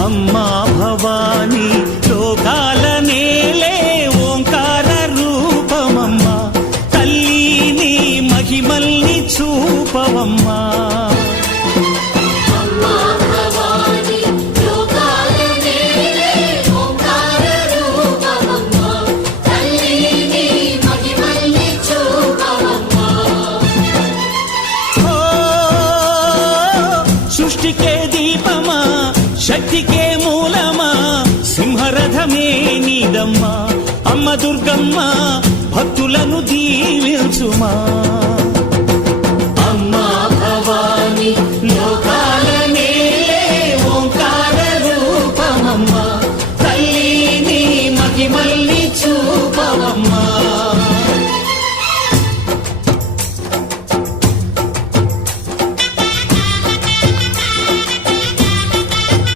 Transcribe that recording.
అమ్మా భవానీ లోకాల నేలే ఓంకార రూపమమ్మా, తల్లి నీ మహిమల్ని చూపవమ్మా. సృష్టికే దీపమా, శక్తికే మూలమా, సింహరథమే నీదమ్మా. అమ్మ దుర్గమ్మ భక్తులను దీవించుమా.